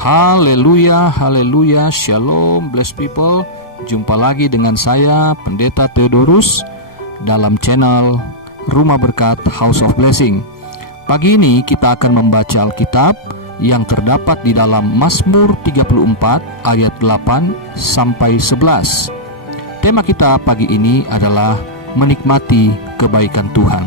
Haleluya, haleluya, shalom, blessed people. Jumpa lagi dengan saya, Pendeta Theodorus, dalam channel Rumah Berkat House of Blessing. Pagi ini kita akan membaca Alkitab yang terdapat di dalam Mazmur 34 ayat 8 sampai 11. Tema kita pagi ini adalah menikmati kebaikan Tuhan.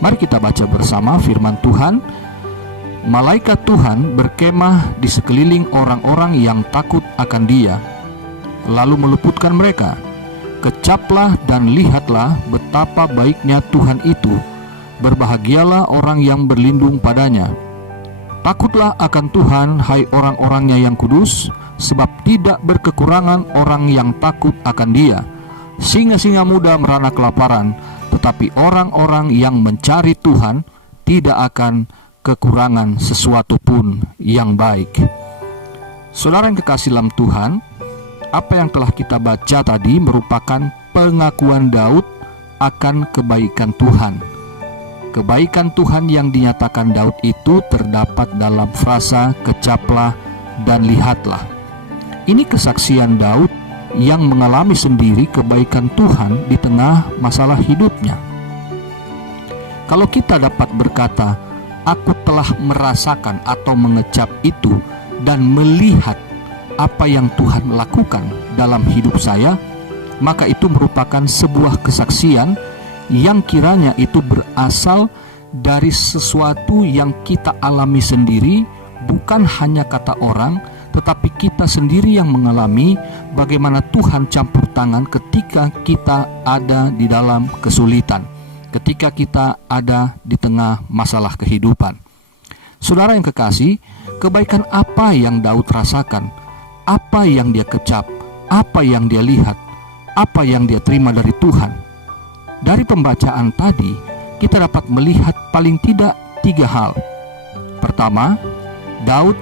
Mari kita baca bersama firman Tuhan. Malaikat Tuhan berkemah di sekeliling orang-orang yang takut akan Dia, lalu meluputkan mereka. Kecaplah dan lihatlah betapa baiknya Tuhan itu. Berbahagialah orang yang berlindung padanya. Takutlah akan Tuhan, hai orang-orangnya yang kudus, sebab tidak berkekurangan orang yang takut akan Dia. Singa-singa muda merana kelaparan, tetapi orang-orang yang mencari Tuhan tidak akan kekurangan sesuatu pun yang baik. Saudara yang kekasih dalam Tuhan, apa yang telah kita baca tadi merupakan pengakuan Daud akan kebaikan Tuhan. Kebaikan Tuhan yang dinyatakan Daud itu terdapat dalam frasa kecaplah dan lihatlah. Ini kesaksian Daud yang mengalami sendiri kebaikan Tuhan di tengah masalah hidupnya. Kalau kita dapat berkata, aku telah merasakan atau mengecap itu dan melihat apa yang Tuhan lakukan dalam hidup saya, maka itu merupakan sebuah kesaksian yang kiranya itu berasal dari sesuatu yang kita alami sendiri, bukan hanya kata orang, tetapi kita sendiri yang mengalami bagaimana Tuhan campur tangan ketika kita ada di dalam kesulitan, ketika kita ada di tengah masalah kehidupan. Saudara yang kekasih, kebaikan apa yang Daud rasakan? Apa yang dia kecap? Apa yang dia lihat? Apa yang dia terima dari Tuhan? Dari pembacaan tadi, kita dapat melihat paling tidak 3 hal. Pertama, Daud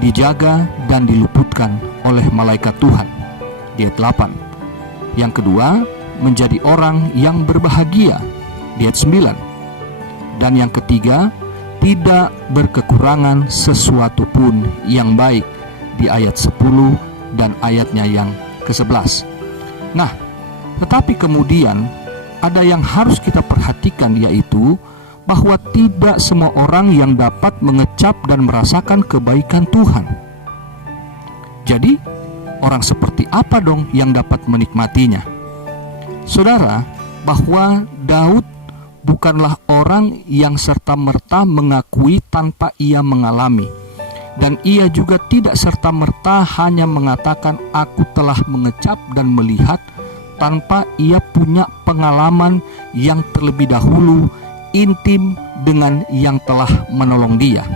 dijaga dan diluputkan oleh malaikat Tuhan, di ayat 8. Yang kedua, menjadi orang yang berbahagia, di ayat 9. Dan yang ketiga, tidak berkekurangan sesuatu pun yang baik, di ayat 10 dan ayatnya yang ke-11. Nah, tetapi kemudian ada yang harus kita perhatikan, yaitu bahwa tidak semua orang yang dapat mengecap dan merasakan kebaikan Tuhan. Jadi, orang seperti apa dong yang dapat menikmatinya? Saudara, bahwa Daud bukanlah orang yang serta-merta mengakui tanpa ia mengalami. Dan ia juga tidak serta-merta hanya mengatakan aku telah mengecap dan melihat tanpa ia punya pengalaman yang terlebih dahulu intim dengan yang telah menolong dia.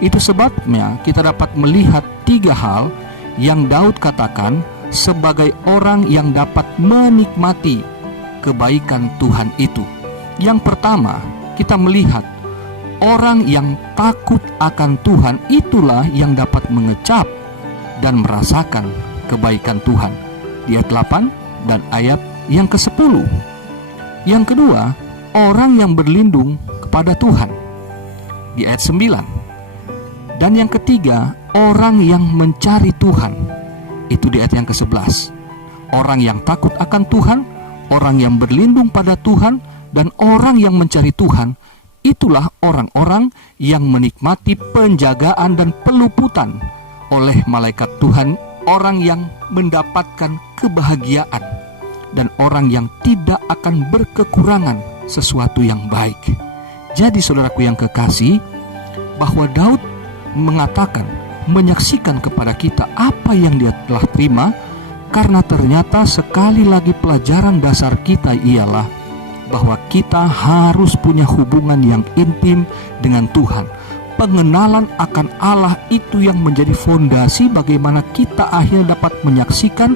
Itu sebabnya kita dapat melihat 3 hal yang Daud katakan sebagai orang yang dapat menikmati kebaikan Tuhan itu. Yang pertama, kita melihat orang yang takut akan Tuhan itulah yang dapat mengecap dan merasakan kebaikan Tuhan, di ayat 8 dan ayat yang ke-10. Yang kedua, orang yang berlindung kepada Tuhan, di ayat 9. Dan yang ketiga, orang yang mencari Tuhan, itu di ayat yang ke-11. Orang yang takut akan Tuhan, orang yang berlindung pada Tuhan, dan orang yang mencari Tuhan, itulah orang-orang yang menikmati penjagaan dan peluputan oleh malaikat Tuhan, orang yang mendapatkan kebahagiaan, dan orang yang tidak akan berkekurangan sesuatu yang baik. Jadi saudaraku yang kekasih, bahwa Daud mengatakan, menyaksikan kepada kita apa yang dia telah terima, karena ternyata sekali lagi pelajaran dasar kita ialah bahwa kita harus punya hubungan yang intim dengan Tuhan. Pengenalan akan Allah itu yang menjadi fondasi bagaimana kita akhirnya dapat menyaksikan,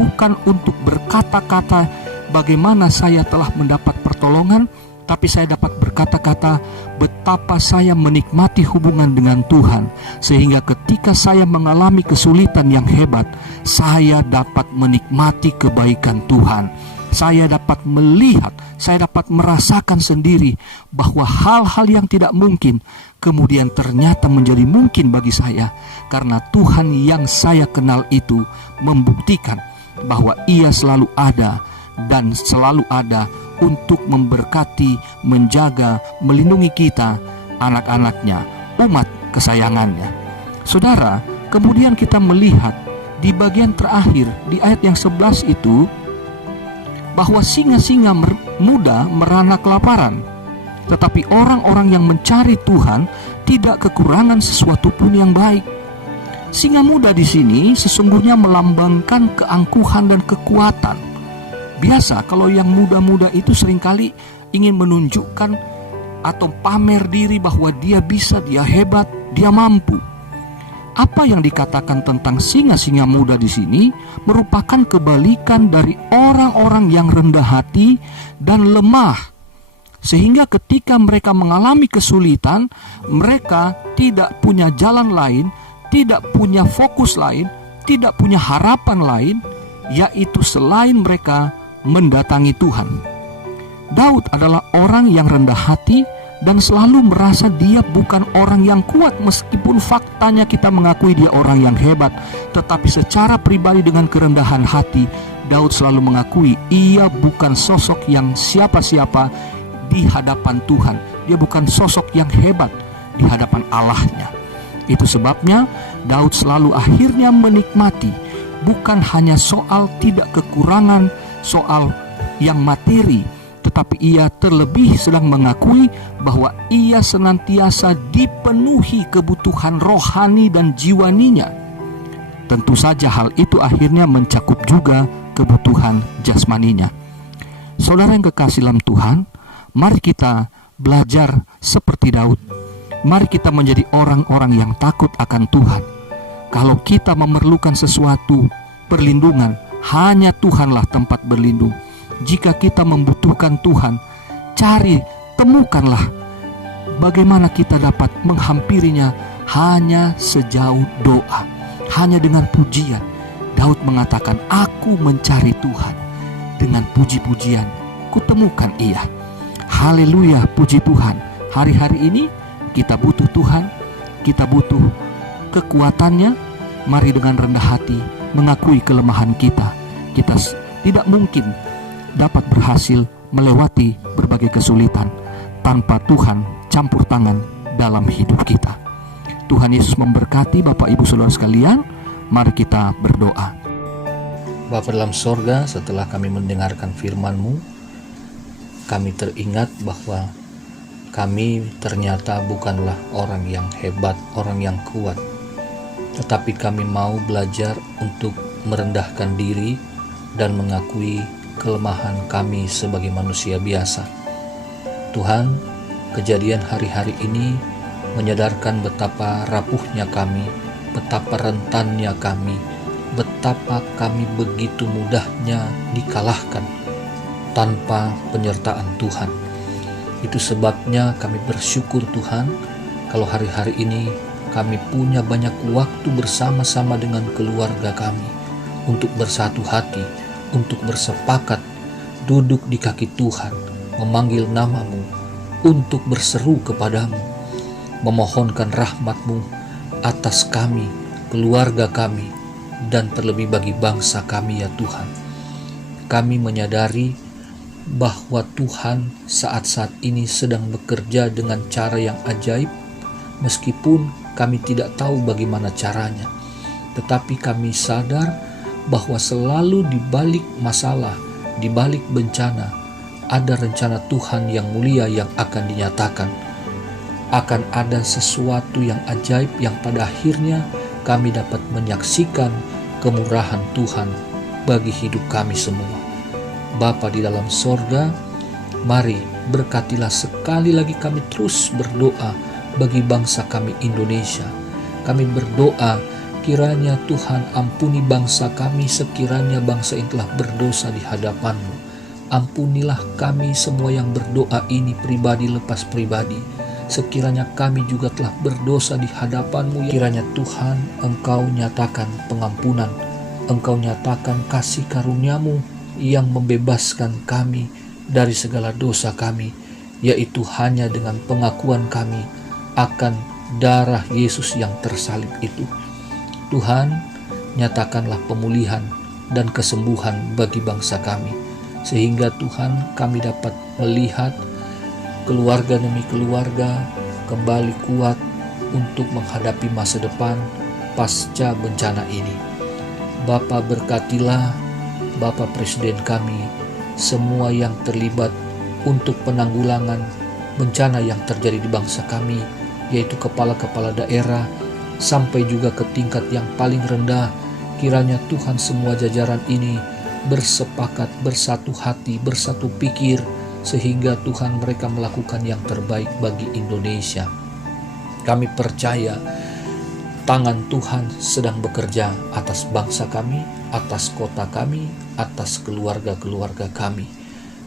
bukan untuk berkata-kata bagaimana saya telah mendapat pertolongan, tapi saya dapat berkata-kata betapa saya menikmati hubungan dengan Tuhan, sehingga ketika saya mengalami kesulitan yang hebat, saya dapat menikmati kebaikan Tuhan. saya dapat melihat, saya dapat merasakan sendiri bahwa hal-hal yang tidak mungkin kemudian ternyata menjadi mungkin bagi saya, karena Tuhan yang saya kenal itu membuktikan bahwa Ia selalu ada dan selalu ada untuk memberkati, menjaga, melindungi kita, anak-anaknya, umat kesayangannya. Saudara, kemudian kita melihat di bagian terakhir di ayat yang 11 itu, bahwa singa-singa muda merana kelaparan, tetapi orang-orang yang mencari Tuhan tidak kekurangan sesuatu pun yang baik. Singa muda di sini sesungguhnya melambangkan keangkuhan dan kekuatan. Biasa kalau yang muda-muda itu seringkali ingin menunjukkan atau pamer diri bahwa dia bisa, dia hebat, dia mampu. Apa yang dikatakan tentang singa-singa muda di sini merupakan kebalikan dari orang-orang yang rendah hati dan lemah. Sehingga ketika mereka mengalami kesulitan, mereka tidak punya jalan lain, tidak punya fokus lain, tidak punya harapan lain, yaitu selain mereka mendatangi Tuhan. Daud adalah orang yang rendah hati dan selalu merasa dia bukan orang yang kuat, meskipun faktanya kita mengakui dia orang yang hebat. Tetapi secara pribadi dengan kerendahan hati, Daud selalu mengakui ia bukan sosok yang siapa-siapa di hadapan Tuhan. Dia bukan sosok yang hebat di hadapan Allahnya. Itu sebabnya Daud selalu akhirnya menikmati bukan hanya soal tidak kekurangan, soal yang materi, tetapi ia terlebih sedang mengakui bahwa ia senantiasa dipenuhi kebutuhan rohani dan jiwaninya. Tentu saja hal itu akhirnya mencakup juga kebutuhan jasmaninya. Saudara yang kekasih dalam Tuhan, mari kita belajar seperti Daud. Mari kita menjadi orang-orang yang takut akan Tuhan. Kalau kita memerlukan sesuatu perlindungan, hanya Tuhanlah tempat berlindung. Jika kita membutuhkan Tuhan, temukanlah bagaimana kita dapat menghampirinya hanya sejauh doa, hanya dengan pujian. Daud mengatakan, aku mencari Tuhan, dengan puji-pujian kutemukan Ia. Haleluya, puji Tuhan. Hari-hari ini kita butuh Tuhan, kita butuh kekuatannya. Mari dengan rendah hati mengakui kelemahan kita. Kita tidak mungkin dapat berhasil melewati berbagai kesulitan tanpa Tuhan campur tangan dalam hidup kita. Tuhan Yesus memberkati Bapak Ibu Saudara sekalian. Mari kita berdoa. Bapa dalam sorga, setelah kami mendengarkan firman-Mu, kami teringat bahwa kami ternyata bukanlah orang yang hebat, orang yang kuat, tetapi kami mau belajar untuk merendahkan diri dan mengakui kelemahan kami sebagai manusia biasa. Tuhan, kejadian hari-hari ini menyadarkan betapa rapuhnya kami, betapa rentannya kami, betapa kami begitu mudahnya dikalahkan tanpa penyertaan Tuhan. Itu sebabnya kami bersyukur Tuhan, kalau hari-hari ini kami punya banyak waktu bersama-sama dengan keluarga kami untuk bersatu hati, untuk bersepakat duduk di kaki Tuhan, memanggil nama-Mu, untuk berseru kepadamu, memohonkan rahmat-Mu atas kami, keluarga kami, dan terlebih bagi bangsa kami ya Tuhan. Kami menyadari bahwa Tuhan saat-saat ini sedang bekerja dengan cara yang ajaib, meskipun kami tidak tahu bagaimana caranya. Tetapi kami sadar bahwa selalu di balik masalah, di balik bencana, ada rencana Tuhan yang mulia yang akan dinyatakan. Akan ada sesuatu yang ajaib yang pada akhirnya kami dapat menyaksikan kemurahan Tuhan bagi hidup kami semua. Bapa di dalam sorga, mari berkatilah sekali lagi kami terus berdoa bagi bangsa kami Indonesia. Kami berdoa kiranya Tuhan ampuni bangsa kami sekiranya bangsa yang telah berdosa di hadapan-Mu. Ampunilah kami semua yang berdoa ini pribadi lepas pribadi. Sekiranya kami juga telah berdosa di hadapan-Mu, kiranya Tuhan Engkau nyatakan pengampunan, Engkau nyatakan kasih karunia-Mu yang membebaskan kami dari segala dosa kami, yaitu hanya dengan pengakuan kami akan darah Yesus yang tersalib itu. Tuhan, nyatakanlah pemulihan dan kesembuhan bagi bangsa kami, sehingga Tuhan kami dapat melihat keluarga demi keluarga kembali kuat untuk menghadapi masa depan pasca bencana ini. Bapa, berkatilah Bapak Presiden kami, semua yang terlibat untuk penanggulangan bencana yang terjadi di bangsa kami, yaitu kepala-kepala daerah sampai juga ke tingkat yang paling rendah. Kiranya Tuhan semua jajaran ini bersepakat, bersatu hati, bersatu pikir, sehingga Tuhan mereka melakukan yang terbaik bagi Indonesia. Kami percaya tangan Tuhan sedang bekerja atas bangsa kami, atas kota kami, atas keluarga-keluarga kami.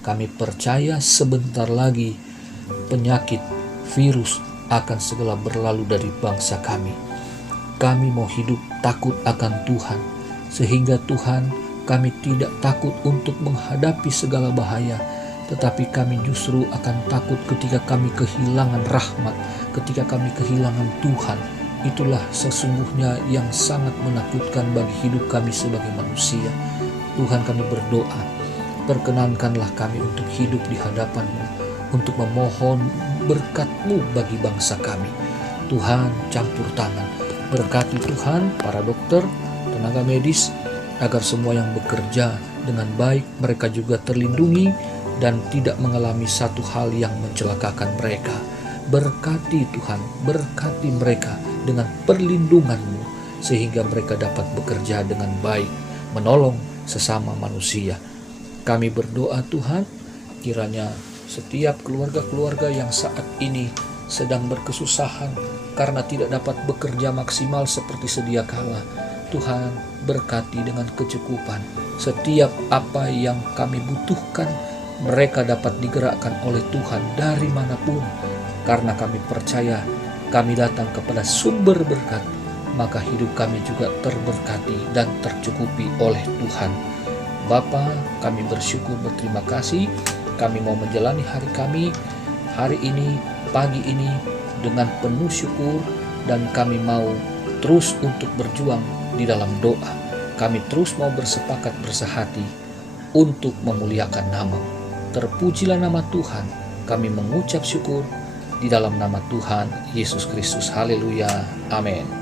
Kami percaya sebentar lagi penyakit, virus akan segera berlalu dari bangsa kami. Kami mau hidup takut akan Tuhan, sehingga Tuhan, kami tidak takut untuk menghadapi segala bahaya, tetapi kami justru akan takut ketika kami kehilangan rahmat, ketika kami kehilangan Tuhan. Itulah sesungguhnya yang sangat menakutkan bagi hidup kami sebagai manusia. Tuhan, kami berdoa, perkenankanlah kami untuk hidup di hadapan-Mu, untuk memohon berkat-Mu bagi bangsa kami. Tuhan, campur tangan, berkati Tuhan para dokter, tenaga medis, agar semua yang bekerja dengan baik mereka juga terlindungi dan tidak mengalami satu hal yang mencelakakan mereka. Berkati Tuhan, berkati mereka dengan perlindungan-Mu, sehingga mereka dapat bekerja dengan baik, menolong sesama manusia. Kami berdoa Tuhan, kiranya setiap keluarga-keluarga yang saat ini sedang berkesusahan karena tidak dapat bekerja maksimal seperti sedia kala, Tuhan berkati dengan kecukupan. Setiap apa yang kami butuhkan, mereka dapat digerakkan oleh Tuhan dari manapun. Karena kami percaya kami datang kepada sumber berkat, maka hidup kami juga terberkati dan tercukupi oleh Tuhan. Bapa, kami bersyukur, berterima kasih. Kami mau menjalani hari kami, hari ini, pagi ini dengan penuh syukur, dan kami mau terus untuk berjuang di dalam doa. Kami terus mau bersepakat bersehati untuk memuliakan nama. Terpujilah nama Tuhan. Kami mengucap syukur di dalam nama Tuhan Yesus Kristus. Haleluya. Amin.